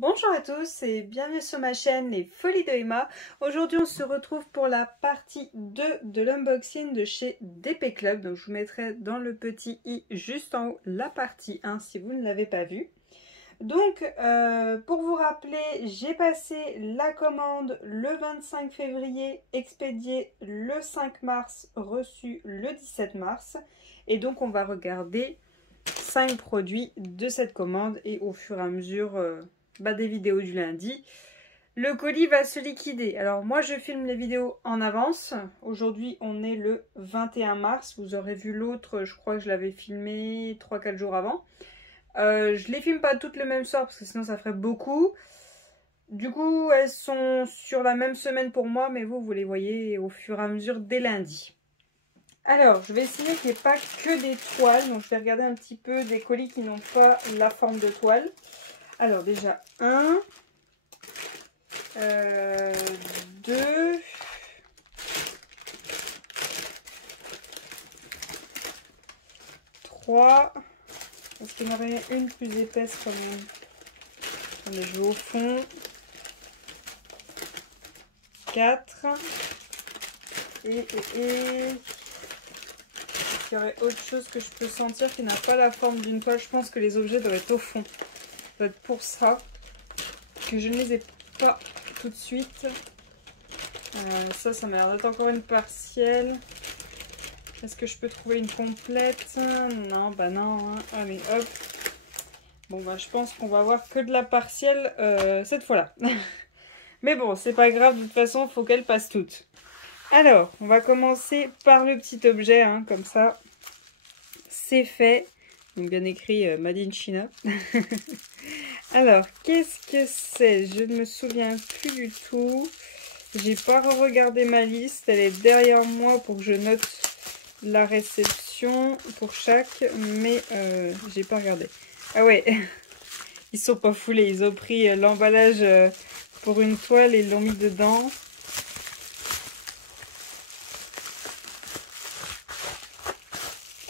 Bonjour à tous et bienvenue sur ma chaîne Les Folies de Emma. Aujourd'hui on se retrouve pour la partie 2 de l'unboxing de chez DP Club. Donc je vous mettrai dans le petit i juste en haut la partie 1 si vous ne l'avez pas vue. Donc pour vous rappeler, j'ai passé la commande le 25 février, expédié le 5 mars, reçu le 17 mars. Et donc on va regarder 5 produits de cette commande et au fur et à mesure des vidéos du lundi, le colis va se liquider. Alors moi je filme les vidéos en avance. Aujourd'hui on est le 21 mars. Vous aurez vu l'autre, je crois que je l'avais filmé 3-4 jours avant. Je les filme pas toutes le même soir parce que sinon ça ferait beaucoup. Du coup elles sont sur la même semaine pour moi, mais vous les voyez au fur et à mesure dès lundi. Alors, je vais essayer qu'il n'y ait pas que des toiles. Donc, je vais regarder un petit peu des colis qui n'ont pas la forme de toile. Alors, déjà, 1, 2, 3. Est-ce qu'il y en aurait une plus épaisse quand même? Attendez, je vais au fond. 4. Et il y aurait autre chose que je peux sentir qui n'a pas la forme d'une toile. Je pense que les objets doivent être au fond. Ça doit être pour ça que je ne les ai pas tout de suite. Ça m'a l'air d'être encore une partielle. Est-ce que je peux trouver une complète? Non, bah non. Hein. Allez, hop. Bon, bah je pense qu'on va avoir que de la partielle cette fois-là. Mais bon, c'est pas grave. De toute façon, il faut qu'elle passe toute. Alors, on va commencer par le petit objet, hein, comme ça, c'est fait. Donc bien écrit Made in China. Alors, qu'est-ce que c'est? Je ne me souviens plus du tout. J'ai pas regardé ma liste, elle est derrière moi pour que je note la réception pour chaque, mais j'ai pas regardé. Ah ouais, ils sont pas foulés, ils ont pris l'emballage pour une toile et l'ont mis dedans.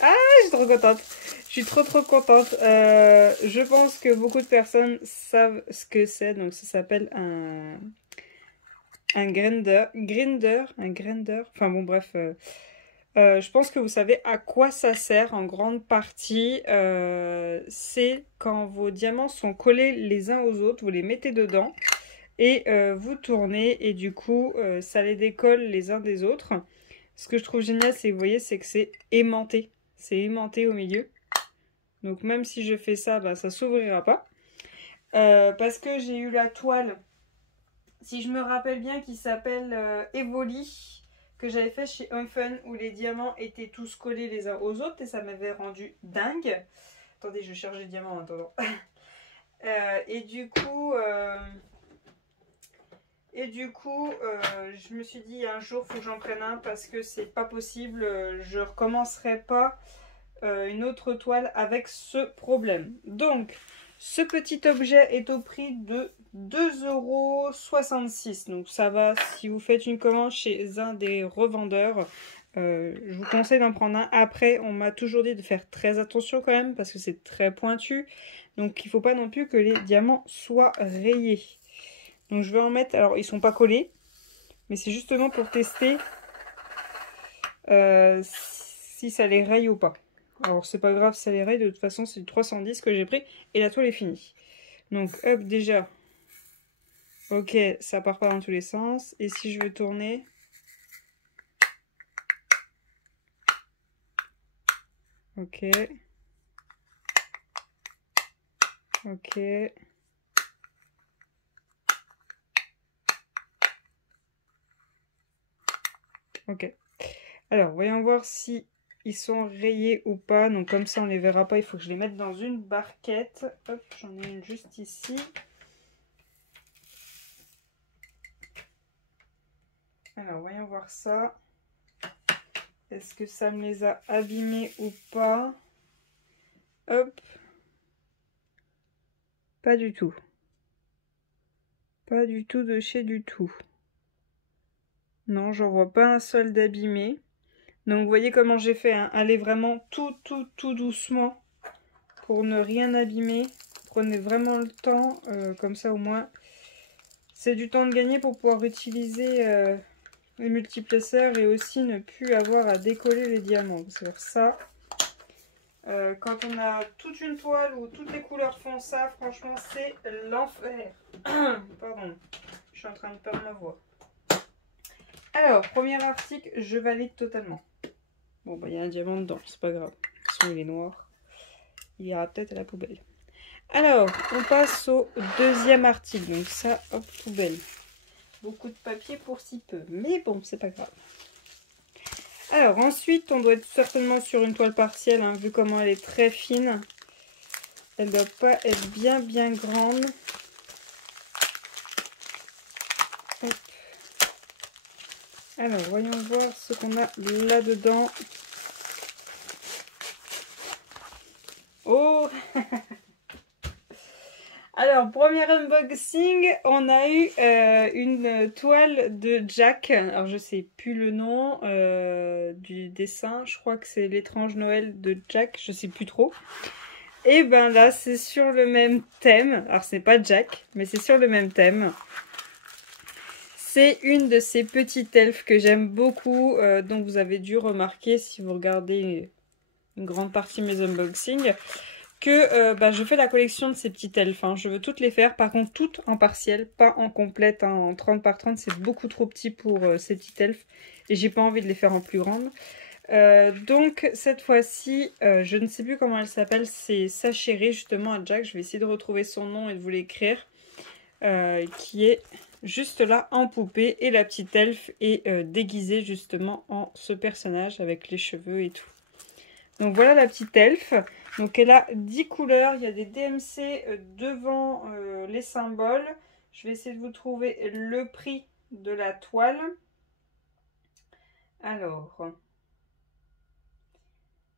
Je suis trop contente. Je suis trop contente. Je pense que beaucoup de personnes savent ce que c'est. Donc ça s'appelle un grinder. Enfin bon bref. Je pense que vous savez à quoi ça sert en grande partie. C'est quand vos diamants sont collés les uns aux autres. Vous les mettez dedans. Et vous tournez. Et du coup ça les décolle les uns des autres. Ce que je trouve génial, c'est vous voyez, c'est que c'est aimanté. C'est aimanté au milieu. Donc même si je fais ça, bah, ça s'ouvrira pas. Parce que j'ai eu la toile, si je me rappelle bien, qui s'appelle Evoli, que j'avais fait chez Home Fun, où les diamants étaient tous collés les uns aux autres et ça m'avait rendu dingue. Attendez, je cherche les diamants en attendant. Et du coup, je me suis dit un jour, il faut que j'en prenne un parce que c'est pas possible, je recommencerai pas une autre toile avec ce problème. Donc ce petit objet est au prix de 2,66 €. Donc ça va si vous faites une commande chez un des revendeurs. Je vous conseille d'en prendre un. Après, on m'a toujours dit de faire très attention quand même parce que c'est très pointu. Donc il ne faut pas non plus que les diamants soient rayés. Donc je vais en mettre. Alors ils sont pas collés, mais c'est justement pour tester si ça les raye ou pas. Alors c'est pas grave, ça les raye, de toute façon c'est du 310 que j'ai pris et la toile est finie. Donc hop, déjà, ok, ça part pas dans tous les sens. Et si je veux tourner, ok, ok, ok. Alors voyons voir si ils sont rayés ou pas. Donc comme ça on les verra pas, il faut que je les mette dans une barquette. Hop, j'en ai une juste ici. Alors voyons voir ça. Est-ce que ça me les a abîmés ou pas? Hop. Pas du tout. Pas du tout de chez du tout. Non, j'en vois pas un seul d'abîmé. Donc vous voyez comment j'ai fait, hein. Allez vraiment tout doucement pour ne rien abîmer. prenez vraiment le temps, comme ça au moins c'est du temps de gagner pour pouvoir utiliser les multiplaceurs et aussi ne plus avoir à décoller les diamants. C'est-à-dire ça, quand on a toute une toile où toutes les couleurs font ça, franchement c'est l'enfer. Pardon, je suis en train de perdre ma voix. Alors, premier article, je valide totalement. Bon, bah il y a un diamant dedans, c'est pas grave. De toute façon, il est noir. Il ira peut-être à la poubelle. Alors, on passe au deuxième article. Donc ça, hop, poubelle. Beaucoup de papier pour si peu. Mais bon, c'est pas grave. Alors, ensuite, on doit être certainement sur une toile partielle, hein, vu comment elle est très fine. Elle doit pas être bien grande. Hop. Alors, voyons voir ce qu'on a là-dedans. Oh. Alors, premier unboxing, on a eu une toile de Jack. Alors, je sais plus le nom du dessin. Je crois que c'est l'étrange Noël de Jack. Je sais plus trop. Et ben là, c'est sur le même thème. Alors, c'est pas Jack, mais c'est sur le même thème. C'est une de ces petites elfes que j'aime beaucoup. Donc, vous avez dû remarquer, si vous regardez une grande partie de mes unboxings, que je fais la collection de ces petites elfes. Hein. Je veux toutes les faire, par contre toutes en partiel, pas en complète, hein. En 30 par 30 c'est beaucoup trop petit pour ces petites elfes et j'ai pas envie de les faire en plus grande. Donc cette fois-ci, je ne sais plus comment elle s'appelle, c'est sa chérie justement à Jack, je vais essayer de retrouver son nom et de vous l'écrire, qui est juste là en poupée et la petite elfe est déguisée justement en ce personnage avec les cheveux et tout. Donc voilà la petite elfe. Donc elle a 10 couleurs. Il y a des DMC devant les symboles. Je vais essayer de vous trouver le prix de la toile. Alors.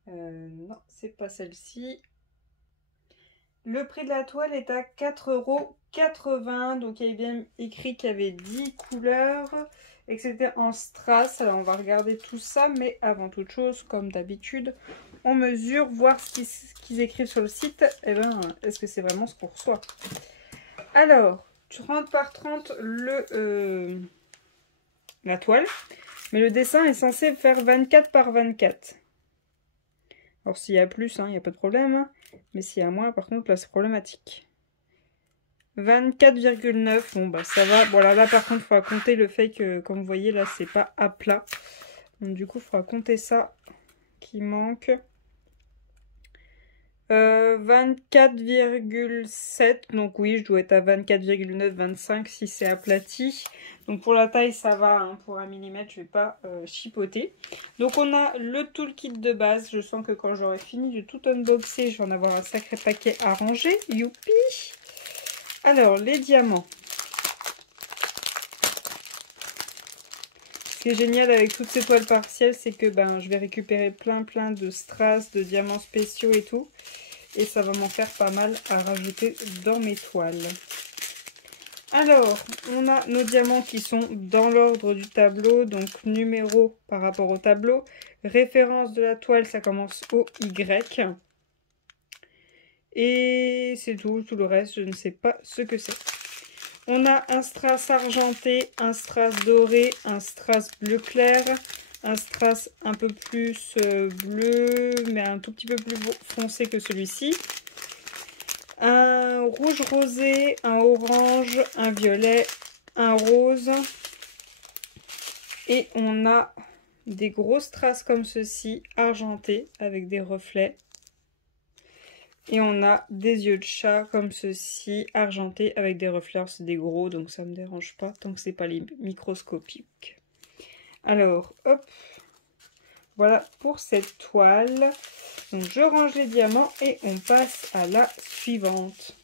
Non, c'est pas celle-ci. Le prix de la toile est à 4,80 €. Donc il y avait bien écrit qu'il y avait 10 couleurs et que c'était en strass. Alors on va regarder tout ça. Mais avant toute chose, comme d'habitude, on mesure, voir ce qu'ils écrivent sur le site. Et ben, est-ce que c'est vraiment ce qu'on reçoit? Alors, 30 par 30 la toile. Mais le dessin est censé faire 24 par 24. Alors s'il y a plus, il n'y a pas de problème. Mais s'il y a moins, par contre, là c'est problématique. 24,9. Bon bah ça va. Bon là par contre, il faudra compter le fait que, comme vous voyez, là c'est pas à plat. Donc du coup, il faudra compter ça qui manque. 24,7, donc oui, je dois être à 24,9, 25 si c'est aplati. Donc pour la taille, ça va, hein, pour 1 mm, je vais pas chipoter. Donc on a le toolkit de base. Je sens que quand j'aurai fini de tout unboxer, je vais en avoir un sacré paquet à ranger. Youpi! Alors, les diamants. Ce qui est génial avec toutes ces toiles partielles, c'est que je vais récupérer plein de strass, de diamants spéciaux et tout. Et ça va m'en faire pas mal à rajouter dans mes toiles. Alors, on a nos diamants qui sont dans l'ordre du tableau, donc numéro par rapport au tableau. Référence de la toile, ça commence au Y. Et c'est tout le reste, je ne sais pas ce que c'est. On a un strass argenté, un strass doré, un strass bleu clair, un strass un peu plus bleu, mais un tout petit peu plus foncé que celui-ci. Un rouge rosé, un orange, un violet, un rose. Et on a des gros strass comme ceci, argentés, avec des reflets. Et on a des yeux de chat comme ceci, argentés, avec des reflets. C'est des gros, donc ça ne me dérange pas, tant que c'est pas les microscopiques. Alors, hop, voilà pour cette toile. Donc je range les diamants et on passe à la suivante.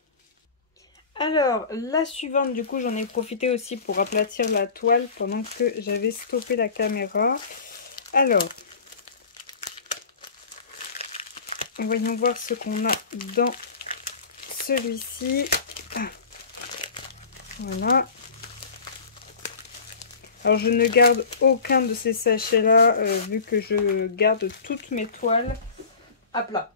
Alors, la suivante, du coup, j'en ai profité aussi pour aplatir la toile pendant que j'avais stoppé la caméra. Alors, voyons voir ce qu'on a dans celui-ci. Voilà. Alors je ne garde aucun de ces sachets là vu que je garde toutes mes toiles à plat.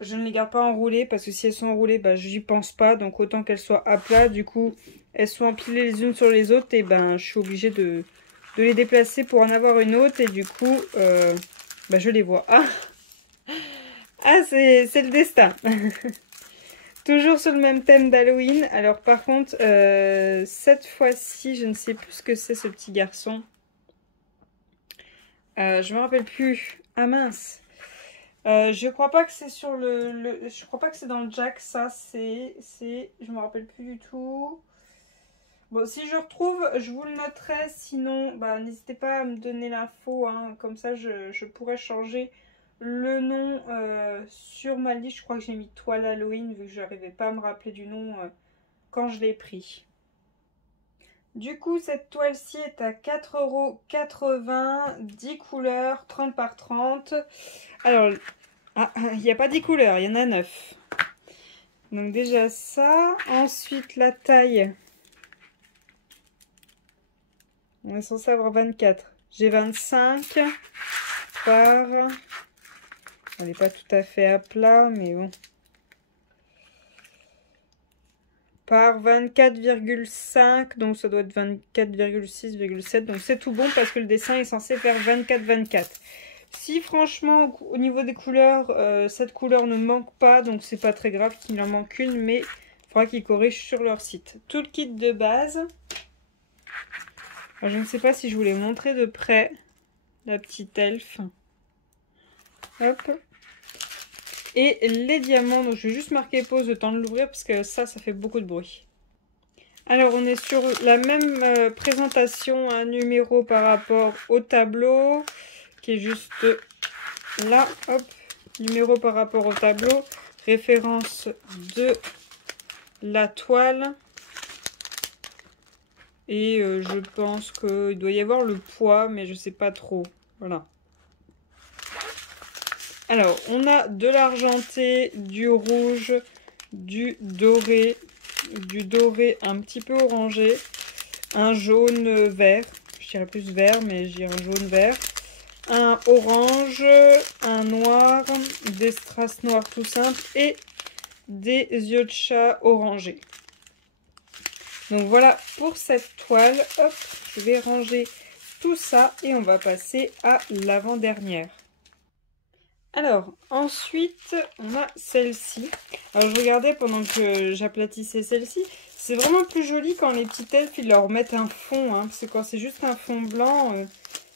je ne les garde pas enroulées parce que si elles sont enroulées, bah, j'y pense pas. Donc autant qu'elles soient à plat. Du coup, elles sont empilées les unes sur les autres et ben je suis obligée de les déplacer pour en avoir une autre. Et du coup, bah, je les vois. Ah, ah c'est le destin. Toujours sur le même thème d'Halloween. Alors par contre, cette fois-ci, je ne sais plus ce que c'est ce petit garçon. Je me rappelle plus. Ah mince. Je crois pas que c'est sur je crois pas que c'est dans le Jack, ça. Je me rappelle plus du tout. Bon, si je retrouve, je vous le noterai. Sinon, bah, n'hésitez pas à me donner l'info. Hein. Comme ça, je pourrais changer le nom sur ma liste. Je crois que j'ai mis toile Halloween vu que je n'arrivais pas à me rappeler du nom quand je l'ai pris. Du coup, cette toile-ci est à 4,80 €, 10 couleurs, 30 par 30. Alors, il n'y a pas 10 couleurs, il y en a 9. Donc déjà ça. Ensuite, la taille. On est censé avoir 24. J'ai 25 par... Elle n'est pas tout à fait à plat, mais bon. Par 24,5, donc ça doit être 24,6,7. Donc c'est tout bon parce que le dessin est censé faire 24,24. Si franchement, au niveau des couleurs, cette couleur ne manque pas, donc c'est pas très grave qu'il en manque une, mais il faudra qu'ils corrigent sur leur site. Tout le kit de base. Alors, je ne sais pas si je vous l'ai montré de près, la petite elfe. Hop. Et les diamants, donc je vais juste marquer pause le temps de l'ouvrir parce que ça fait beaucoup de bruit. Alors on est sur la même présentation, un numéro par rapport au tableau, qui est juste là, hop, numéro par rapport au tableau, référence de la toile. Et je pense qu'il doit y avoir le poids, mais je sais pas trop, voilà. Alors, on a de l'argenté, du rouge, du doré un petit peu orangé, un jaune vert, je dirais plus vert, mais je dirais un jaune vert, un orange, un noir, des strass noirs tout simples et des yeux de chat orangés. Donc voilà pour cette toile. Hop, je vais ranger tout ça et on va passer à l'avant-dernière. Alors, ensuite, on a celle-ci. Alors, je regardais pendant que j'aplatissais celle-ci. C'est vraiment plus joli quand les petites elfes, ils leur mettent un fond. Hein, parce que quand c'est juste un fond blanc,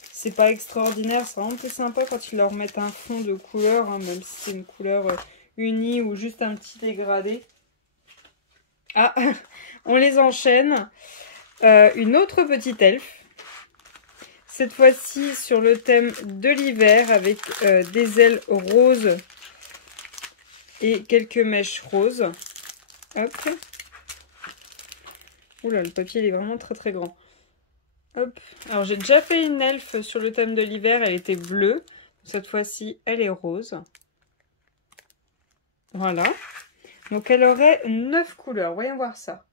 c'est pas extraordinaire. C'est vraiment plus sympa quand ils leur mettent un fond de couleur. Hein, même si c'est une couleur unie ou juste un petit dégradé. Ah, on les enchaîne. Une autre petite elfe. Cette fois-ci sur le thème de l'hiver avec des ailes roses et quelques mèches roses. Hop. Oula, le papier il est vraiment très très grand. Hop. Alors j'ai déjà fait une elfe sur le thème de l'hiver, elle était bleue. Cette fois-ci, elle est rose. Voilà. Donc elle aurait 9 couleurs, voyons voir ça.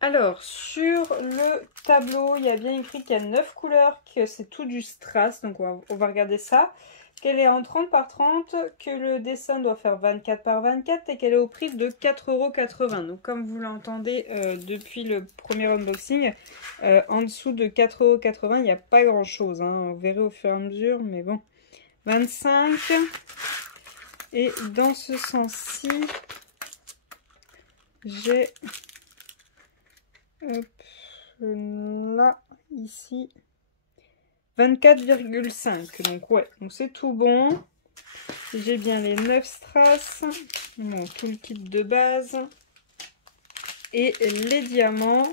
Alors, sur le tableau, il y a bien écrit qu'il y a 9 couleurs, que c'est tout du strass, donc on va regarder ça. Qu'elle est en 30 par 30, que le dessin doit faire 24 par 24 et qu'elle est au prix de 4,80 €. Donc comme vous l'entendez depuis le premier unboxing, en dessous de 4,80 €, il n'y a pas grand chose. Hein. On verra au fur et à mesure, mais bon. 25. Et dans ce sens-ci, j'ai... Hop, là, ici, 24,5. Donc ouais, donc c'est tout bon. J'ai bien les 9 strass, bon, tout le kit de base et les diamants.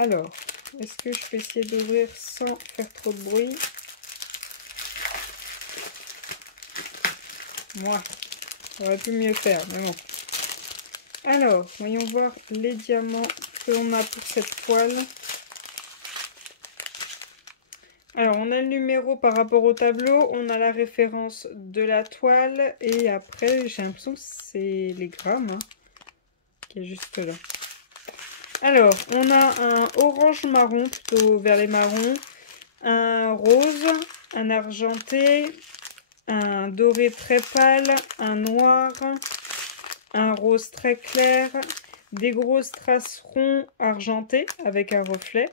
Alors, est-ce que je peux essayer d'ouvrir sans faire trop de bruit? Moi, j'aurais pu mieux faire, mais bon. Alors, voyons voir les diamants que l'on a pour cette toile. Alors, on a le numéro par rapport au tableau, on a la référence de la toile, et après, j'ai l'impression que c'est les grammes, hein, qui est juste là. Alors, on a un orange marron, plutôt vers les marrons, un rose, un argenté, un doré très pâle, un noir, un rose très clair, des gros strass ronds argentés avec un reflet,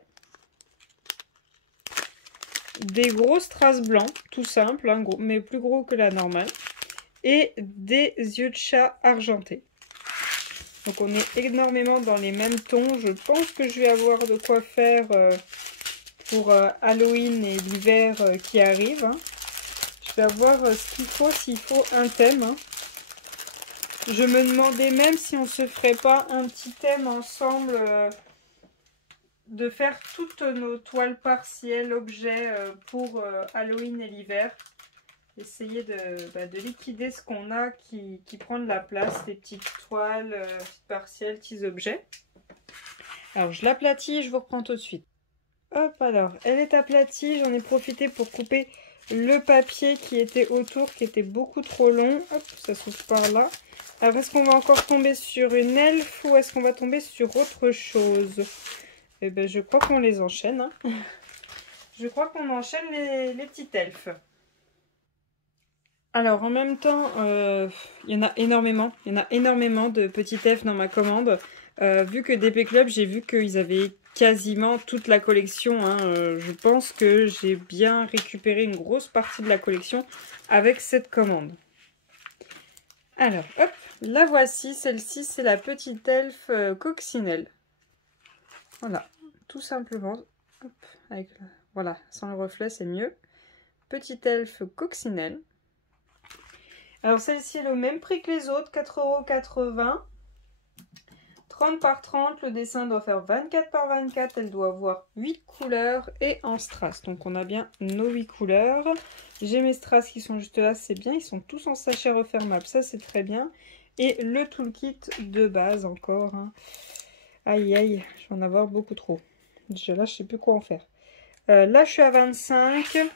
des gros strass blancs, tout simple, hein, mais plus gros que la normale, et des yeux de chat argentés. Donc on est énormément dans les mêmes tons. Je pense que je vais avoir de quoi faire pour Halloween et l'hiver qui arrive. Hein. Je vais avoir ce qu'il faut, s'il faut un thème. Hein. Je me demandais même si on se ferait pas un petit thème ensemble, de faire toutes nos toiles partielles, objets pour Halloween et l'hiver. Essayer de liquider ce qu'on a qui prend de la place, des petites toiles, petites partielles, petits objets. Alors je l'aplatis et je vous reprends tout de suite. Hop, alors elle est aplatie, j'en ai profité pour couper le papier qui était autour, qui était beaucoup trop long. Hop, ça s'ouvre par là. Alors est-ce qu'on va encore tomber sur une elfe ou est-ce qu'on va tomber sur autre chose? Eh bien je crois qu'on les enchaîne. Hein. Je crois qu'on enchaîne les petites elfes. Alors en même temps, il y en a énormément. Il y en a énormément de petites elfes dans ma commande. Vu que DP Club, j'ai vu qu'ils avaient quasiment toute la collection. Hein. Je pense que j'ai bien récupéré une grosse partie de la collection avec cette commande. Alors, hop, la voici. Celle-ci, c'est la petite elfe coccinelle. Voilà, tout simplement. Hop, avec, voilà, sans le reflet, c'est mieux. Petite elfe coccinelle. Alors celle-ci est au même prix que les autres, 4,80 €. 30 par 30, le dessin doit faire 24 par 24, elle doit avoir 8 couleurs et en strass. Donc on a bien nos 8 couleurs. J'ai mes strass qui sont juste là, c'est bien, ils sont tous en sachet refermable, ça c'est très bien. Et le toolkit de base encore. Hein. Aïe aïe, je vais en avoir beaucoup trop. Là je sais plus quoi en faire. Là je suis à 25.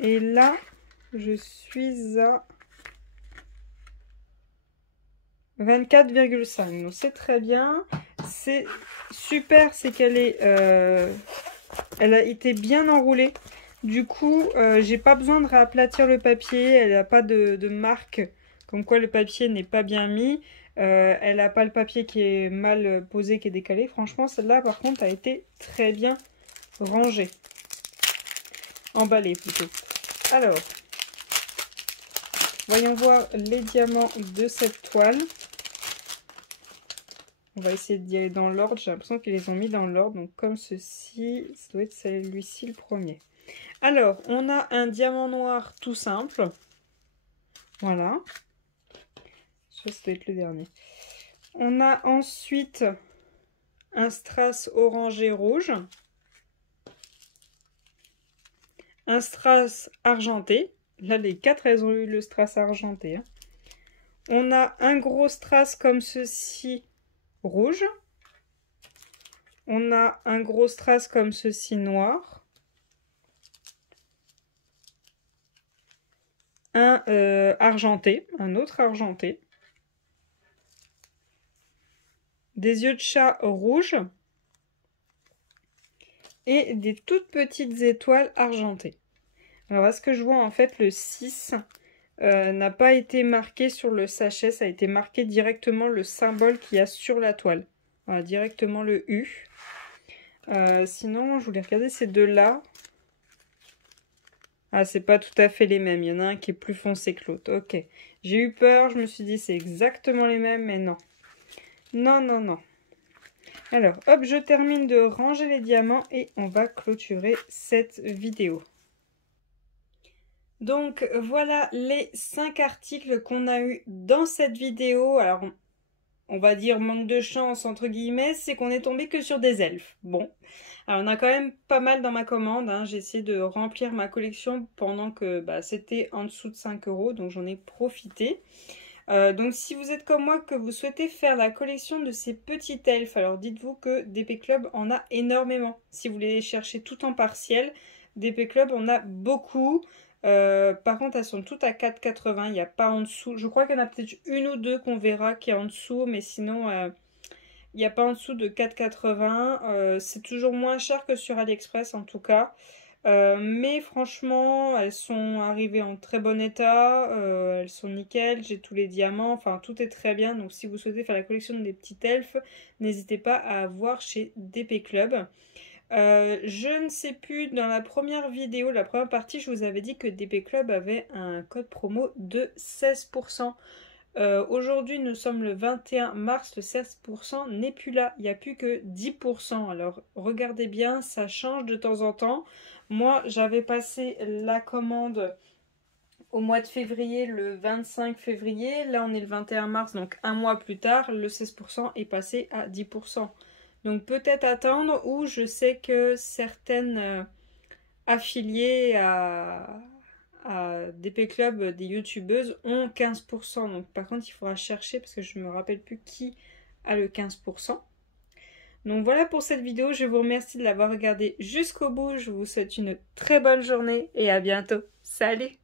Et là... je suis à 24,5. Donc c'est très bien. C'est super, c'est qu'elle est, elle a été bien enroulée. Du coup, j'ai pas besoin de réaplatir le papier. Elle n'a pas de marque comme quoi le papier n'est pas bien mis. Elle n'a pas le papier qui est mal posé, qui est décalé. Franchement, celle-là, par contre, a été très bien rangée. Emballée plutôt. Alors... voyons voir les diamants de cette toile. On va essayer d'y aller dans l'ordre. J'ai l'impression qu'ils les ont mis dans l'ordre. Donc comme ceci, ça doit être celui-ci le premier. Alors, on a un diamant noir tout simple. Voilà. Ça doit être le dernier. On a ensuite un strass orangé rouge. Un strass argenté. Là, les quatre, elles ont eu le strass argenté. Hein. On a un gros strass comme ceci, rouge. On a un gros strass comme ceci, noir. Un argenté, un autre argenté. Des yeux de chat rouges. Et des toutes petites étoiles argentées. Alors, est-ce que je vois en fait le 6 n'a pas été marqué sur le sachet, ça a été marqué directement le symbole qu'il y a sur la toile. Voilà, directement le U. Sinon, je voulais regarder ces deux-là. Ah, c'est pas tout à fait les mêmes. Il y en a un qui est plus foncé que l'autre. Ok. J'ai eu peur, je me suis dit c'est exactement les mêmes, mais non. Non, non, non. Alors, hop, je termine de ranger les diamants et on va clôturer cette vidéo. Donc voilà les 5 articles qu'on a eu dans cette vidéo. Alors on va dire manque de chance entre guillemets, c'est qu'on est tombé que sur des elfes. Bon, alors on a quand même pas mal dans ma commande. Hein. J'ai essayé de remplir ma collection pendant que c'était en dessous de 5 €, donc j'en ai profité. Donc si vous êtes comme moi, que vous souhaitez faire la collection de ces petits elfes, alors dites-vous que DP Club en a énormément. Si vous voulez les chercher tout en partiel, DP Club en a beaucoup. Par contre, elles sont toutes à 4,80. Il n'y a pas en dessous. Je crois qu'il y en a peut-être une ou deux qu'on verra qui est en dessous, mais sinon, il n'y a pas en dessous de 4,80. C'est toujours moins cher que sur AliExpress en tout cas. Mais franchement, elles sont arrivées en très bon état, elles sont nickel, j'ai tous les diamants, enfin tout est très bien. Donc si vous souhaitez faire la collection des petits elfes, n'hésitez pas à voir chez DP Club. Je ne sais plus, dans la première vidéo, la première partie, je vous avais dit que DP Club avait un code promo de 16%. Aujourd'hui, nous sommes le 21 mars, le 16% n'est plus là, il n'y a plus que 10%. Alors regardez bien, ça change de temps en temps. Moi, j'avais passé la commande au mois de février, le 25 février. Là, on est le 21 mars, donc un mois plus tard, le 16% est passé à 10%. Donc peut-être attendre, ou je sais que certaines affiliées à DP Club, des youtubeuses, ont 15%. Donc par contre, il faudra chercher parce que je ne me rappelle plus qui a le 15%. Donc voilà pour cette vidéo, je vous remercie de l'avoir regardée jusqu'au bout. Je vous souhaite une très bonne journée et à bientôt. Salut!